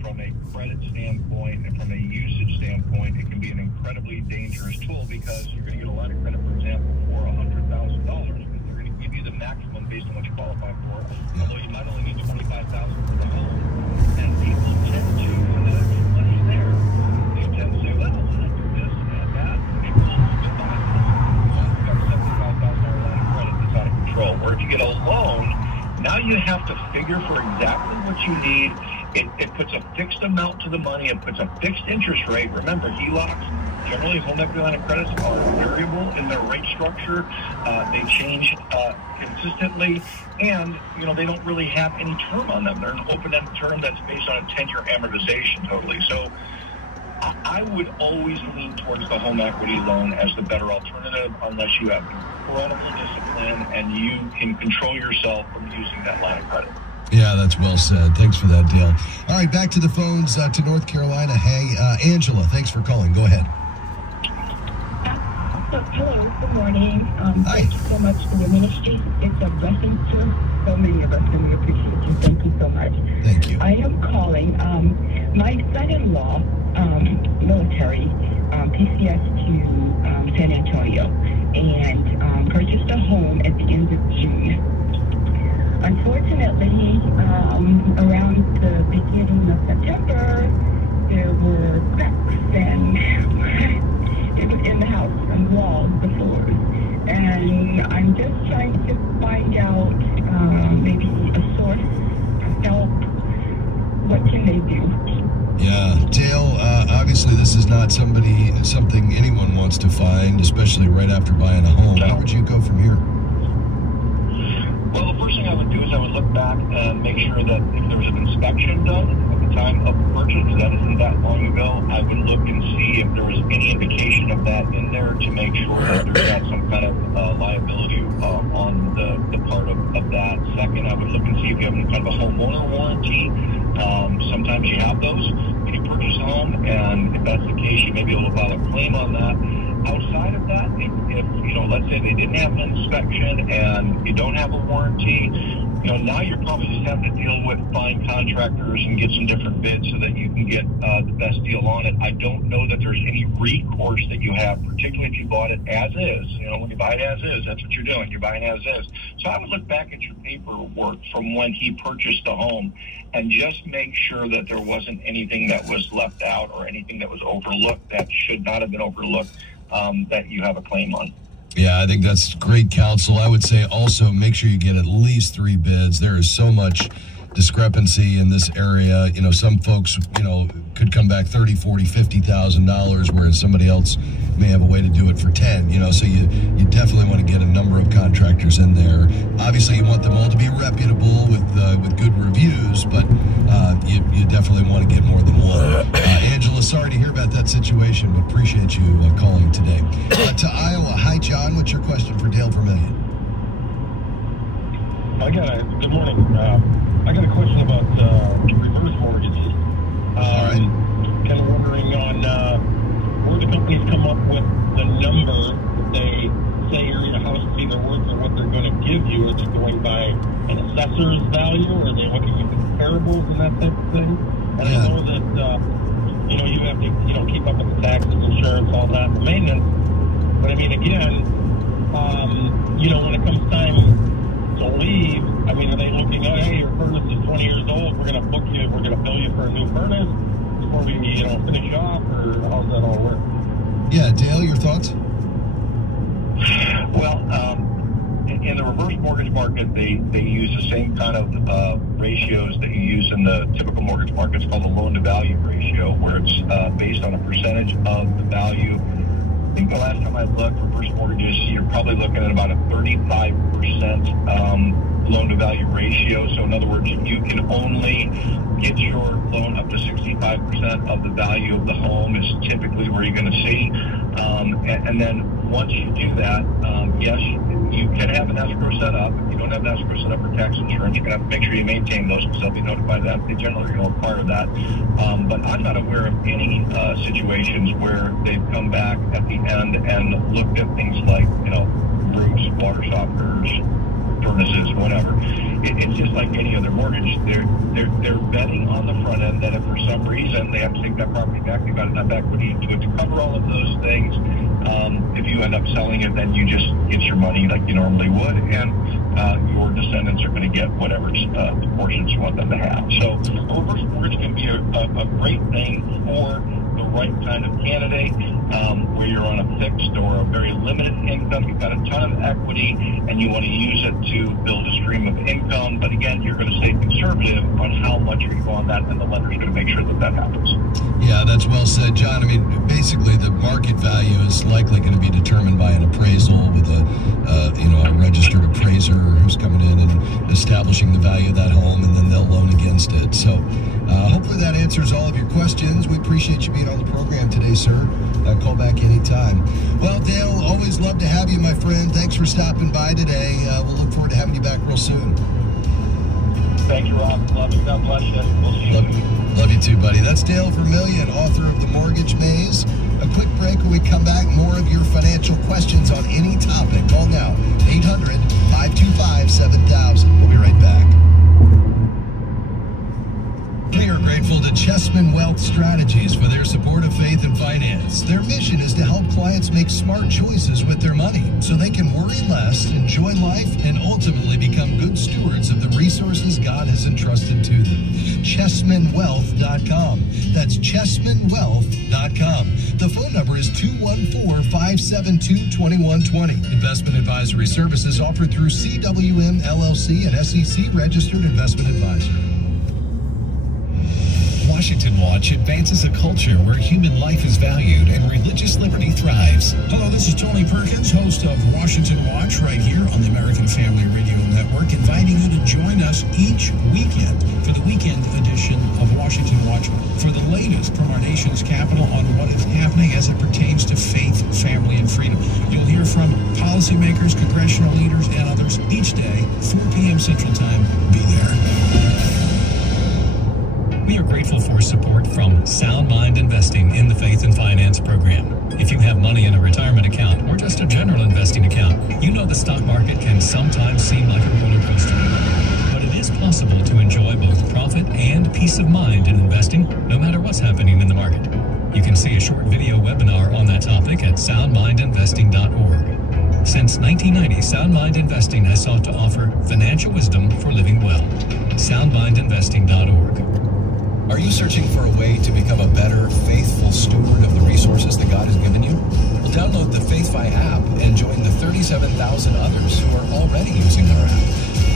From a credit standpoint and from a usage standpoint, it can be an incredibly dangerous tool because you're going to get a lot of credit, for example, for $100,000, because they're going to give you the maximum based on what you qualify for, although you might only need $25,000 for the home. And people tend to, and then if money's there, they tend to say, well, I do this and that, and maybe a little bit on it. You've got a $75,000 line of credit that's out of control. Where if you get a loan, now you have to figure for exactly what you need. It puts a fixed amount to the money. It puts a fixed interest rate. Remember, HELOCs, generally home equity line of credits, are variable in their rate structure. They change consistently, and they don't really have any term on them. They're an open-ended term that's based on a 10-year amortization totally. So I would always lean towards the home equity loan as the better alternative, unless you have incredible discipline and you can control yourself from using that line of credit. Yeah, that's well said. Thanks for that, Dale. All right, back to the phones to North Carolina. Hey, Angela, thanks for calling. Go ahead. Hello, good morning. Hi. Thank you so much for your ministry. It's a blessing to so many of us, and we appreciate you. Thank you so much. Thank you. I am calling. My son-in-law, military, PCS to San Antonio, and purchased a home at the end of June. Unfortunately, around the beginning of September, there were cracks and it was in the house, on the walls, the floors. And I'm just trying to find out maybe a source of help. What can they do? Yeah, Dale, obviously this is not something anyone wants to find, especially right after buying a home. Where would you go from here? Well, the first thing I would do is I would look back and make sure that if there was an inspection done at the time of purchase, because that isn't that long ago, I would look and see if there was any indication of that in there to make sure that there's not some kind of liability on the part of that. Second, I would look and see if you have any kind of a homeowner warranty. Sometimes you have those when you purchase a home, and if that's the case, you may be able to file a claim on that. Outside of that, if let's say they didn't have an inspection and you don't have a warranty, now you're probably just having to deal with fine contractors and get some different bids so that you can get the best deal on it. I don't know that there's any recourse that you have, particularly if you bought it as is. When you buy it as is, that's what you're doing. You're buying as is. So I would look back at your paperwork from when he purchased the home and just make sure that there wasn't anything that was left out or anything that was overlooked that should not have been overlooked. That you have a claim on. Yeah, I think that's great counsel. I would say also make sure you get at least 3 bids. There is so much discrepancy in this area. Some folks, could come back $30,000, $40,000, $50,000, whereas somebody else may have a way to do it for 10. So you definitely want to get a number of contractors in there. Obviously, you want them all to be reputable with good reviews, but you definitely want to get more than one. Angela, sorry to hear about that situation, but appreciate you calling today. To Iowa, hi John. What's your question for Dale Vermillion? Good morning. I got a question about reverse mortgages. All right. Kind of wondering on where the companies come up with the number that they say your house is either worth or what they're going to give you. Is it going by an assessor's value, or are they looking at comparables and that type of thing? And I know that you have to keep up with the taxes, insurance, all that, the maintenance. But I mean, again, when it comes time to leave, I mean, are they looking at, hey, your furnace is 20 years old, we're going to book you, we're going to bill you for a new furnace before we, finish off, or how does that all work? Yeah, Dale, your thoughts? Well, in the reverse mortgage market, they use the same kind of ratios that you use in the typical mortgage market. It's called the loan-to-value ratio, where it's based on a percentage of the value. I think the last time I looked, reverse mortgages, you're probably looking at about a 35% loan-to-value ratio. So in other words, you can only get your loan up to 65% of the value of the home is typically where you're going to see. And then once you do that, yes, can have an escrow set up. If you don't have an escrow set up for tax insurance, you're going to have to make sure you maintain those because they'll be notified of that. They generally are going to require that. But I'm not aware of any situations where they've come back at the end and looked at things like, roofs, water softeners, furnaces, whatever. It's just like any other mortgage. They're betting on the front end that if for some reason they have to take that property back, they've got enough equity to cover all of those things. If you end up selling it, then you just get your money like you normally would, and your descendants are going to get whatever portions you want them to have. So reverse mortgage can be a great thing for the right kind of candidate, where you're on a fixed or a very limited income, you've got a ton of equity, and you want to use it to build a stream of income. But again, you're going to stay conservative on how much you go on that, and the lender's going to make sure that happens. Yeah, that's well said, John. I mean, basically, the market value is likely going to be determined by an appraisal with a registered appraiser who's coming in and establishing the value of that home, and then they'll loan against it. So hopefully that answers all of your questions. We appreciate you being on the program today, sir. Call back anytime. Well, Dale, always love to have you, my friend. Thanks for stopping by today. We'll look forward to having you back real soon. Thank you, Rob. Love you. God bless you. We'll see you soon. Love you too, buddy. That's Dale Vermillion, author of The Mortgage Maze. A quick break when we come back. More of your financial questions on any topic. Call now, 800-525-7000. We'll be right back. We are grateful to Chessman Wealth Strategies for their support of faith and finance. Their mission is to help clients make smart choices with their money so they can worry less, enjoy life, and ultimately become good stewards of the resources God has entrusted to them. ChessmanWealth.com. That's ChessmanWealth.com. The phone number is 214-572-2120. Investment advisory services offered through CWM LLC, an SEC registered investment advisor. Washington Watch advances a culture where human life is valued and religious liberty thrives. Hello, this is Tony Perkins, host of Washington Watch, right here on the American Family Radio Network, inviting you to join us each weekend for the weekend edition of Washington Watch for the latest from our nation's capital on what is happening as it pertains to faith, family, and freedom. You'll hear from policymakers, congressional leaders, and others each day, 4 p.m. Central Time. Be there. We are grateful for support from Sound Mind Investing in the Faith and Finance program. If you have money in a retirement account or just a general investing account, you know the stock market can sometimes seem like a roller coaster. But it is possible to enjoy both profit and peace of mind in investing, no matter what's happening in the market. You can see a short video webinar on that topic at soundmindinvesting.org. Since 1990, Sound Mind Investing has sought to offer financial wisdom for living well. soundmindinvesting.org. Are you searching for a way to become a better, faithful steward of the resources that God has given you? Well, download the FaithFi app and join the 37,000 others who are already using our app.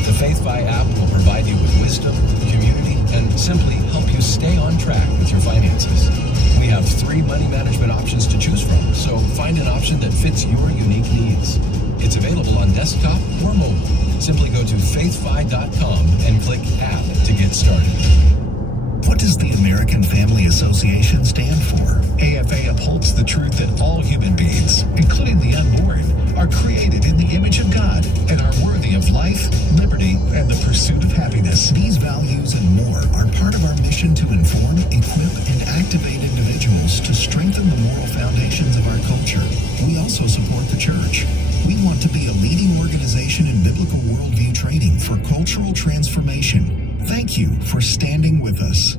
The FaithFi app will provide you with wisdom, community, and simply help you stay on track with your finances. We have 3 money management options to choose from, so find an option that fits your unique needs. It's available on desktop or mobile. Simply go to faithfi.com and click App to get started. What does the American Family Association stand for? AFA upholds the truth that all human beings, including the unborn, are created in the image of God and are worthy of life, liberty, and the pursuit of happiness. These values and more are part of our mission to inform, equip, and activate individuals to strengthen the moral foundations of our culture. We also support the church. We want to be a leading organization in biblical worldview training for cultural transformation. Thank you for standing with us.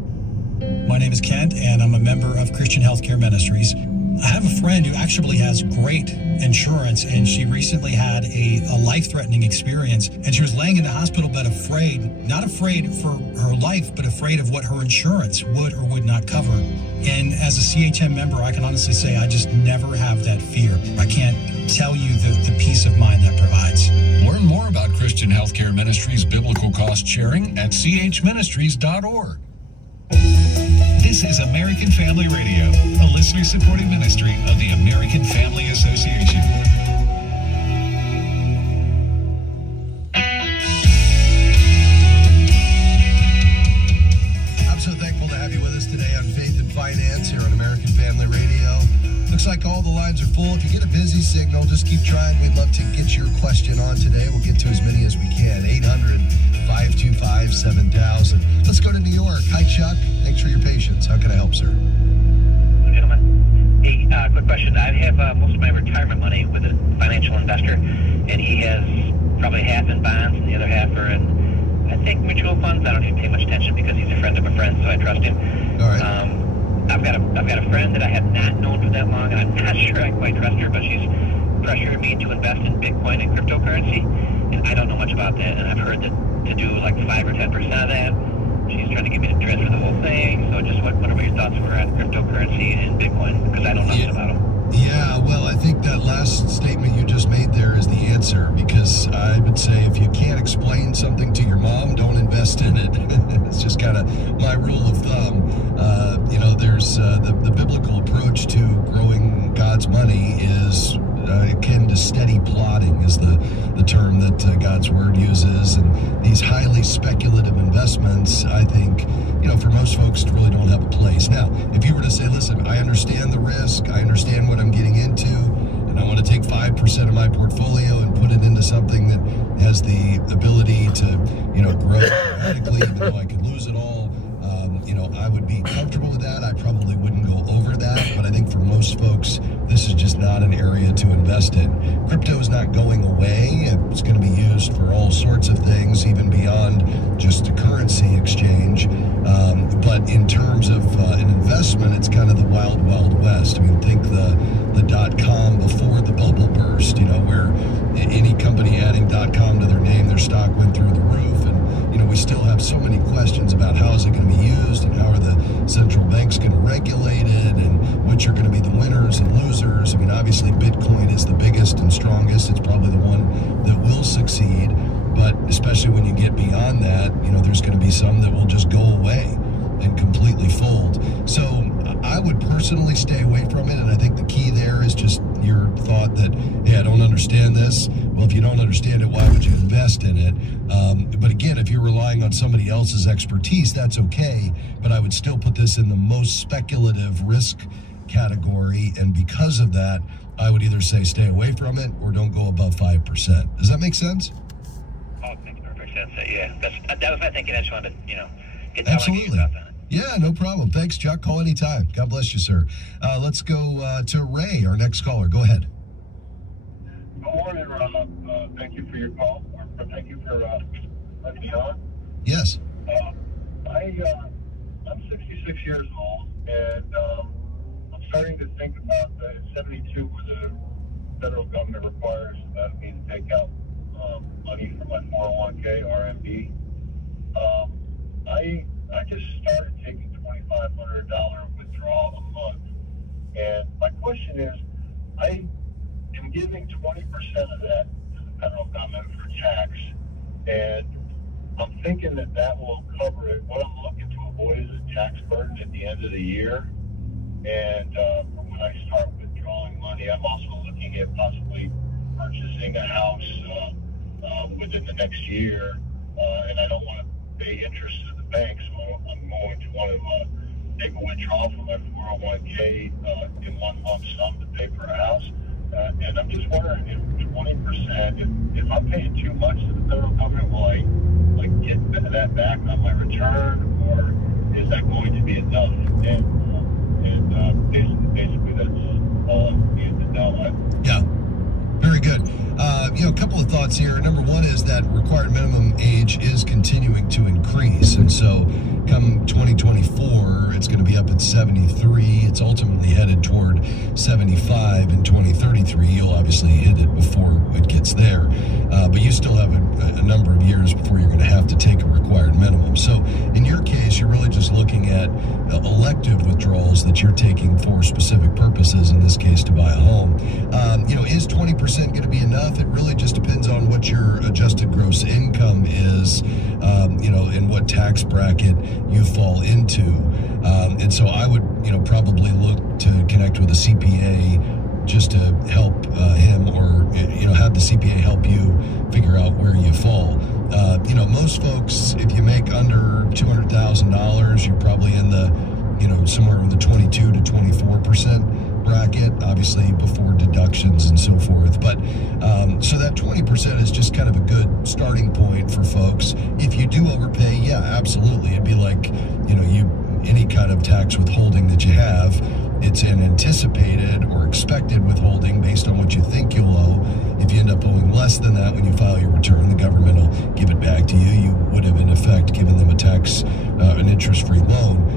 My name is Kent, and I'm a member of Christian Healthcare Ministries. I have a friend who actually has great insurance, and she recently had a life-threatening experience, and she was laying in the hospital bed afraid, not afraid for her life, but afraid of what her insurance would or would not cover. And as a CHM member, I can honestly say I just never have that fear. I can't tell you the peace of mind that provides. Learn more about Christian Healthcare Ministries biblical cost sharing at chministries.org. This is American Family Radio, a listener-supported ministry of the American Family Association. I'm so thankful to have you with us today on Faith and Finance here on American Family Radio. Looks like all the lines are full. If you get a busy signal, just keep trying. We'd love to get your question on on today. We'll get to as many as we can. 800-525-7000. Let's go to New York. Hi, Chuck. Thanks for your patience. How can I help, sir? Gentlemen. Hey, quick question. I have most of my retirement money with a financial investor, and he has probably half in bonds and the other half are in, I think, mutual funds. I don't even pay much attention because he's a friend of a friend, so I trust him. All right. I've got a friend that I have not known for that long, and I'm not sure I quite trust her, but she's pressuring me to invest in Bitcoin and cryptocurrency, and I don't know much about that, and I've heard that to do like 5 or 10% of that, she's trying to get me to transfer the whole thing. So just what are your thoughts for cryptocurrency and Bitcoin? Because I don't know much about them. Yeah, well, I think that last statement you just made there is the answer, because I would say if you can't explain something to your mom, don't invest in it. It's just kind of my rule of thumb. There's the biblical approach to growing God's money is akin to steady plotting is the term that God's word uses. And these highly speculative investments, I think, for most folks really don't have a place. Now, if you were to say, listen, I understand the risk, I understand what I'm getting into, and I want to take 5% of my portfolio and put it into something that has the ability to, grow radically, even though I could lose it all, I would be comfortable with that. I probably wouldn't go over that, but I think for most folks, this is just not an area to invest in. Crypto is not going away. It's going to be used for all sorts of things, even beyond just a currency exchange. But in terms of an investment, it's kind of the wild, wild west. I mean, think the .com before the bubble burst, where any company adding .com to their name, their stock went through the roof. And, we still have so many questions about how is it going to be used and how are the central banks going to regulate it and which are going to be the winners and losers. I mean, obviously, Bitcoin is the biggest and strongest. It's probably the one that will succeed. But especially when you get beyond that, there's going to be some that will just go away and completely fold. So I would personally stay away from it. And I think the key there is just your thought that, hey, I don't understand this. Well, if you don't understand it, why would you invest in it? But again, if you're relying on somebody else's expertise, that's okay. But I would still put this in the most speculative risk category. And because of that, I would either say stay away from it or don't go above 5%. Does that make sense? Oh, it makes perfect sense. Yeah, that was my thinking. I just wanted to, get Absolutely. About that. Yeah, no problem. Thanks, Chuck. Call anytime. God bless you, sir. Let's go to Ray, our next caller. Go ahead. Good morning, Rob. Thank you for your call. Thank you for letting me on. Yes. I'm 66 years old, and I'm starting to think about the 72 where the federal government requires me to take out money from my 401k, RMD. I just started taking $2,500 withdrawal a month, and my question is, I am giving 20% of that to the federal government for tax, and I'm thinking that will cover it. What I'm looking to avoid is a tax burden at the end of the year, and when I start withdrawing money, I'm also looking at possibly purchasing a house within the next year, and I don't want to pay interest to the bank, so I'm going to want to take a withdrawal from my 401k in one lump sum to pay for a house. And I'm just wondering if 20%, if I'm paying too much to the federal government, will I get that back on my return, or is that going to be enough? And basically that's all I'm being to know. Yeah, very good. A couple of thoughts here. Number one is that required minimum age is continuing to increase. And so come 2024, it's going to be up at 73. It's ultimately headed toward 75 in 2033. You'll obviously hit it before it gets there. But you still have a number of years before you're going to have to take a required minimum. So in your case, you're really just looking at elective withdrawals that you're taking for specific purposes, in this case to buy a home. Is 20% going to be enough? It really just depends on what your adjusted gross income is, and what tax bracket you fall into. And so I would, probably look to connect with a CPA just to help him, or, have the CPA help you figure out where you fall. Most folks, if you make under $200,000, you're probably in the, somewhere in the 22 to 24% bracket, obviously before deductions and so forth. But so that 20% is just absolutely. It'd be like, any kind of tax withholding that you have, it's an anticipated or expected withholding based on what you think you'll owe. If you end up owing less than that when you file your return, the government will give it back to you. You would have, in effect, given them an interest-free loan.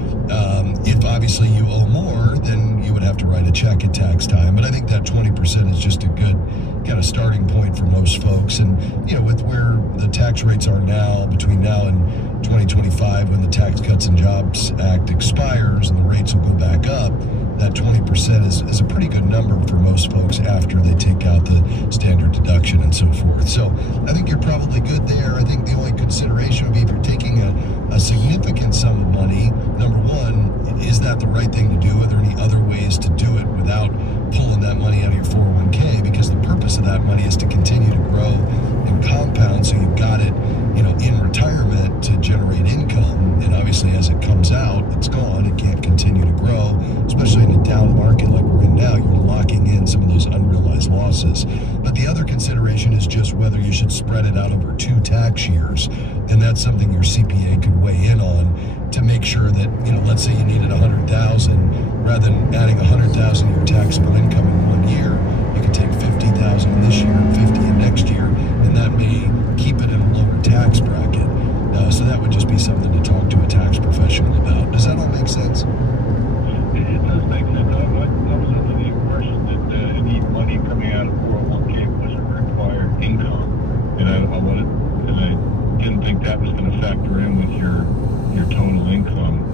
If obviously you owe more, then you would have to write a check at tax time. But I think that 20% is just a good kind of starting point for most folks. And, with where the tax rates are now, between now and 2025, when the Tax Cuts and Jobs Act expires and the rates will go back up, that 20% is a pretty good number for most folks after they take out the standard deduction and so forth. So I think you're probably good there. I think the only consideration would be if you're taking a significant sum of money, number one, is that the right thing to do? Are there any other ways to do it without pulling that money out of your 401k? Because the purpose of that money is to continue to grow and compound, so you've got it, in retirement to generate income. And obviously, as it comes out, it's gone. It can't continue to grow, especially in a down market like we're in now. You're locking in some of those unrealized losses. But the other consideration is just whether you should spread it out over 2 tax years. And that's something your CPA could weigh in on to make sure that, let's say you needed $100,000, rather than adding $100,000 to your taxable income in 1 year, you could take $50,000 this year and $50,000 in next year, and that may keep it in a lower tax bracket. So that would just be something to talk to a tax professional about. Does that all make sense? It does make sense. I was under the impression that any money coming out of 401k wasn't required income, and I didn't think that was going to factor in with your total income.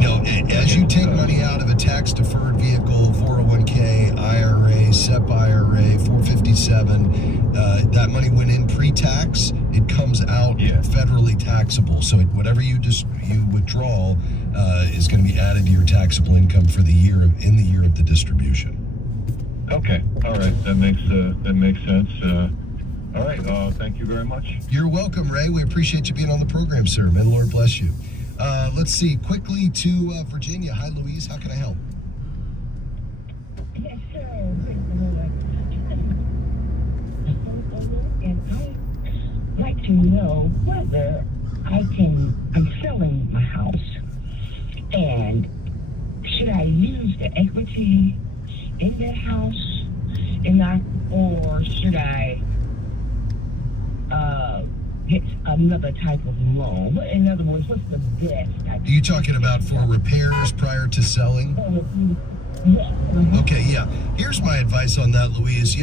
No, as you take money out of a tax-deferred vehicle, 401k, IRA, SEP IRA, 457, that money went in pre-tax, it comes out federally taxable. So whatever you withdraw is going to be added to your taxable income for the year in the year of the distribution. Okay, all right, that makes sense. All right, thank you very much. You're welcome, Ray. We appreciate you being on the program, sir. May the Lord bless you. Let's see, quickly to Virginia. Hi, Louise. How can I help? Yes, sir. And I'd like to know whether I'm selling my house, and should I use the equity in that house, or should I get another type of loan? In other words, what's the best? Are you talking about for repairs prior to selling? Yes. Okay, yeah. Here's my advice on that, Louise.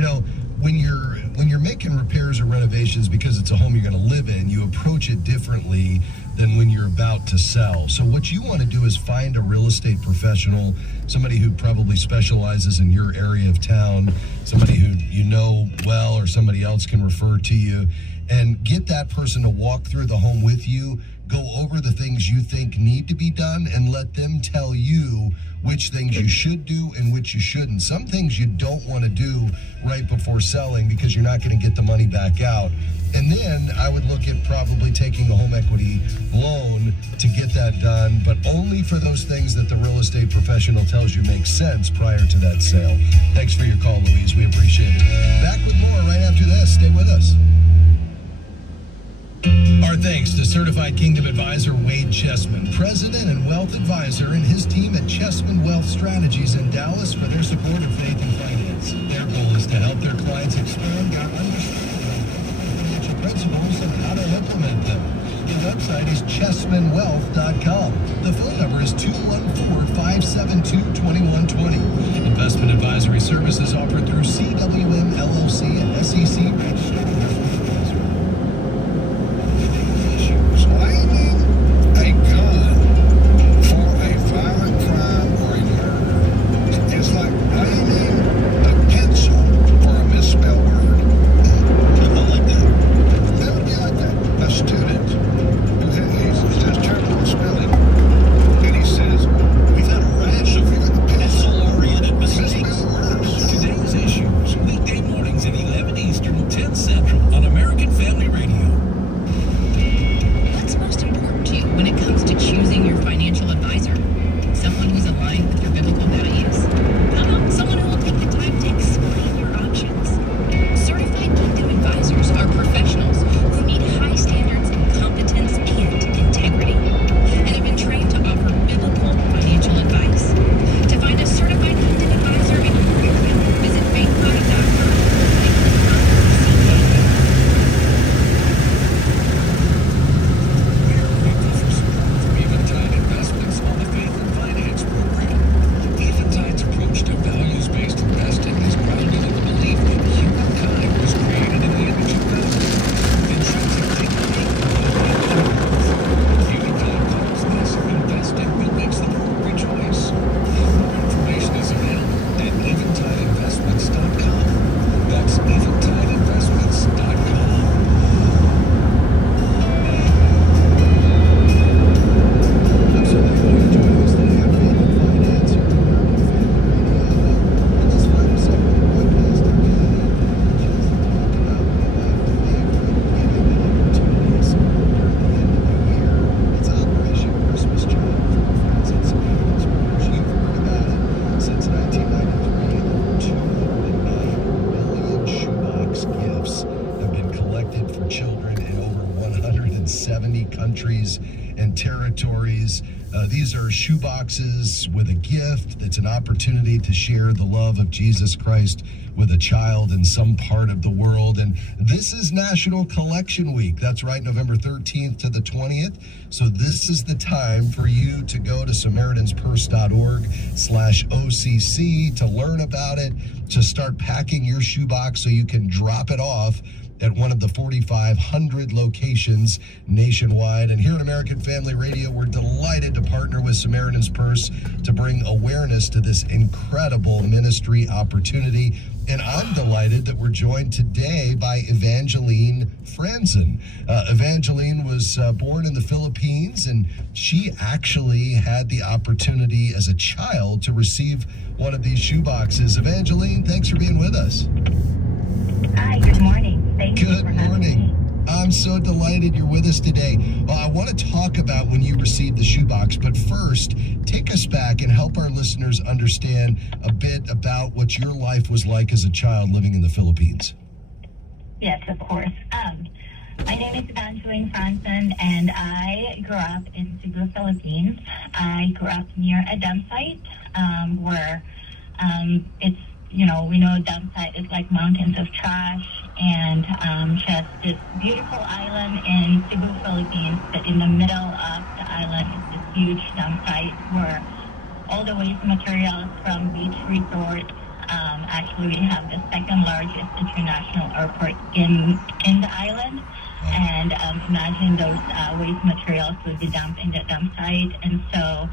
When you're making repairs or renovations because it's a home you're going to live in, you approach it differently than when you're about to sell. So what you want to do is find a real estate professional, somebody who probably specializes in your area of town, somebody who you know well or somebody else can refer to you, and get that person to walk through the home with you, go over the things you think need to be done, and let them tell you which things you should do and which you shouldn't. Some things you don't want to do right before selling because you're not going to get the money back out. And then I would look at probably taking a home equity loan to get that done, but only for those things that the real estate professional tells you make sense prior to that sale. Thanks for your call, Louise. We appreciate it. Back with more right after this. Stay with us. Our thanks to Certified Kingdom Advisor Wade Chessman, President and Wealth Advisor, and his team at Chessman Wealth Strategies in Dallas for their support of faith and finance. Their goal is to help their clients expand their understanding of financial principles and how to implement them. The website is chessmanwealth.com. The phone number is 214-572-2120. Investment advisory services offered through CWM LLC and SEC registered investment advisor. Claiming a gun for a violent crime or a murder is like blaming a pencil for a misspelled word. Not like that. That would be like a student who has terrible spelling, and he says, "We've had a rash of pencil-oriented misspelled words." Today's issues, weekday mornings at 11 Eastern. countries and territories. These are shoeboxes with a gift. That's an opportunity to share the love of Jesus Christ with a child in some part of the world. And this is National Collection Week. That's right, November 13th to the 20th. So this is the time for you to go to SamaritansPurse.org/OCC to learn about it, to start packing your shoebox so you can drop it off at one of the 4,500 locations nationwide. And here at American Family Radio, we're delighted to partner with Samaritan's Purse to bring awareness to this incredible ministry opportunity. And I'm delighted that we're joined today by Evangeline Franzen. Evangeline was born in the Philippines, and she actually had the opportunity as a child to receive one of these shoeboxes. Evangeline, thanks for being with us. Hi, good morning. Thank you. Good morning. I'm so delighted you're with us today. Well, I want to talk about when you received the shoebox, but first, take us back and help our listeners understand a bit about what your life was like as a child living in the Philippines. Yes, of course. My name is Evangeline Franzen, and I grew up in Cebu, Philippines. I grew up near a dump site where it's, you know, we know dump site is like mountains of trash, and just this beautiful island in Cebu, Philippines, but in the middle of the island is this huge dump site where all the waste materials from beach resorts, actually we have the second largest international airport in the island, and imagine those waste materials would be dumped in the dump site. And so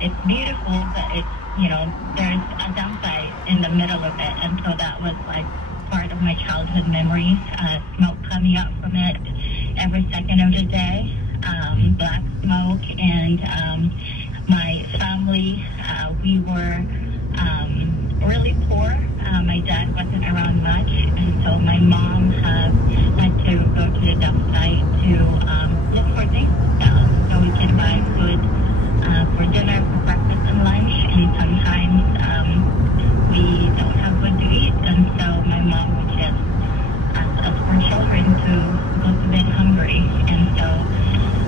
it's beautiful, but it's, you know, there's a dump site in the middle of it, and so that was like part of my childhood memories. Smoke coming up from it every second of the day, black smoke, and my family, we were really poor. My dad wasn't around much, and so my mom had to go to the dump site to look for things so we can buy food for dinner, for breakfast and lunch, and sometimes we don't have food to eat, and so my mom would just ask us for children to go to bed hungry, and so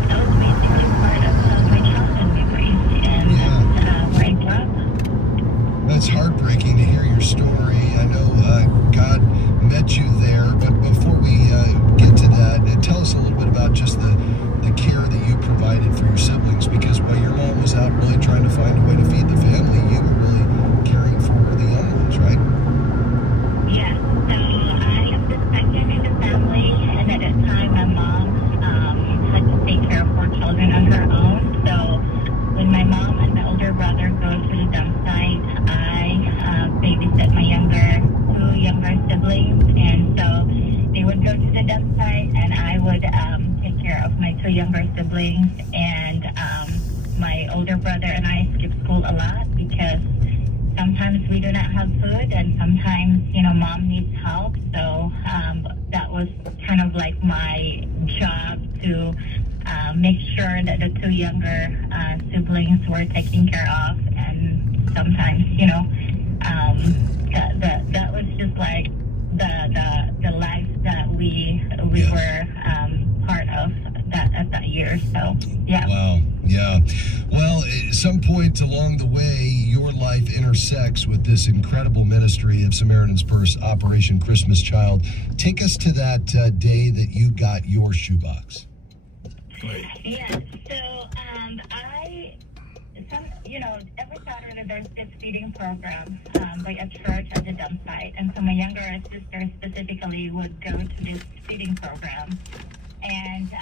that was basically part of my childhood memories, and that's where I grew up. That's heartbreaking to hear your story. I know God met you there, but before we get to that, tell us a little bit about just the care that you provided for your siblings, because while your mom was out really trying to find a way to feed the family, you were really caring for the young ones, right? Yes, so I am the second in the family, and at that time my mom had to take care of 4 children on her own. So when my mom and my older brother go to the dump site, I babysit my 2 younger siblings, and so they would go to the dump site, and I would take care of my 2 younger siblings, and my older brother and I skip school a lot because sometimes we do not have food, and sometimes, you know, mom needs help. So that was kind of like my job to make sure that the 2 younger siblings were taken care of, and sometimes, you know, that was just like the life that we were part of at that year. So yeah. Wow. Yeah. Well, at some point along the way, your life intersects with this incredible ministry of Samaritan's Purse, Operation Christmas Child. Take us to that day that you got your shoebox. Yeah. So you know, every Saturday there's this feeding program by a church at the dump site, and so my younger sister specifically would go to this feeding program, and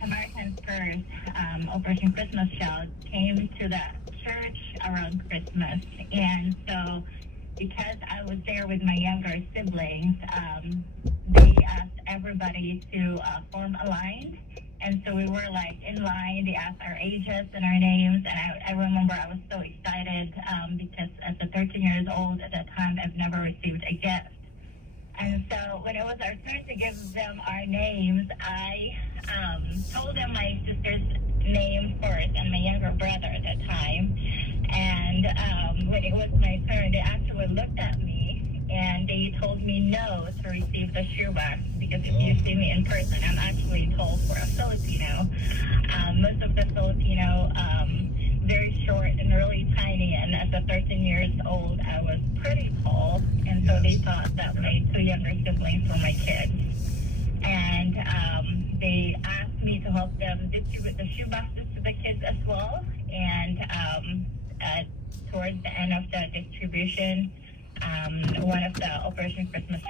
Samaritan's Purse, Operation Christmas Child, came to that church around Christmas, and so because I was there with my younger siblings, they asked everybody to form a line. And so we were like in line. They asked our ages and our names, and I remember I was so excited because as a 13 years old at that time, I've never received a gift. And so when it was our turn to give them our names, I told them my sister's name first and my younger brother at that time. And when it was my turn, they actually looked at me and they told me no to receive the shoebox because if you see me in person, I'm actually tall for a Filipino. Most of the Filipino, very short and really tiny, and as a 13 years old, I was pretty tall, and so they thought that my 2 younger siblings were my kids. And they asked me to help them distribute the shoe boxes to the kids as well. And towards the end of the distribution, one of the Operation Christmas